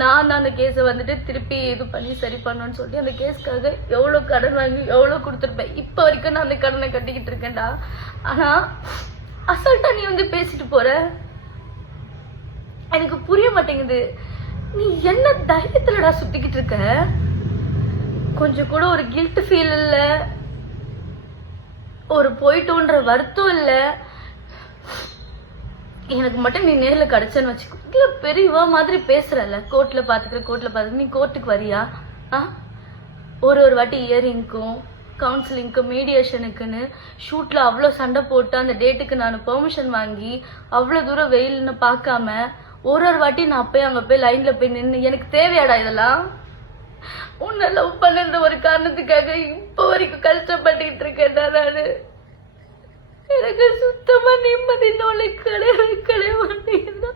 நான் அந்த கேஸை வந்துட்டு திருப்பி இது பண்ணி சரி பண்ணணும்னு சொல்லி அந்த கேஸ்க்காக எவ்வளோ கடன் வாங்கி எவ்வளோ கொடுத்துருப்பேன். இப்போ வரைக்கும் நான் அந்த கடனை கட்டிக்கிட்டு இருக்கேன்டா. ஆனா அசால்ட்டா நீ வந்து பேசிட்டு போற. எனக்கு புரிய மாட்டேங்குது. நீ என்ன தைரியத்துலடா சுத்திக்கிட்டு இருக்க? கொஞ்சம் கூட ஒரு கில்ட் ஃபீல் இல்ல, ஒரு போயிட்டோன்ற வருத்தம் இல்ல. எனக்கு மட்டும் நீ நேர்ல கிடைச்சன்னு வச்சுக்கோ. இல்ல பெரியவா மாதிரி பேசுறல, கோர்ட்ல பாத்துக்க நீ கோர்ட்டுக்கு வரியா? ஒரு வாட்டி இயரிங்க்கும் கவுன்சிலிங்க்கு மீடியேஷனுக்குன்னு ஷூட்ல அவ்வளோ சண்டை போட்டு அந்த டேட்டுக்கு நான் பெர்மிஷன் வாங்கி அவ்வளோ தூரம் வெயில்னு பார்க்காம ஒரு வாட்டி நான் போய் அங்கே போய் லைன்ல போய் நின்று எனக்கு தேவையாடா இதெல்லாம்? உன்னை லவ் பண்ண ஒரு காரணத்துக்காக இப்போ வரைக்கும் கஷ்டப்பட்டுட்டு இருக்கேன்டா நானு. எனக்கு சுத்தமா நிம்மதி நோலை கிடையவே கிடையாது.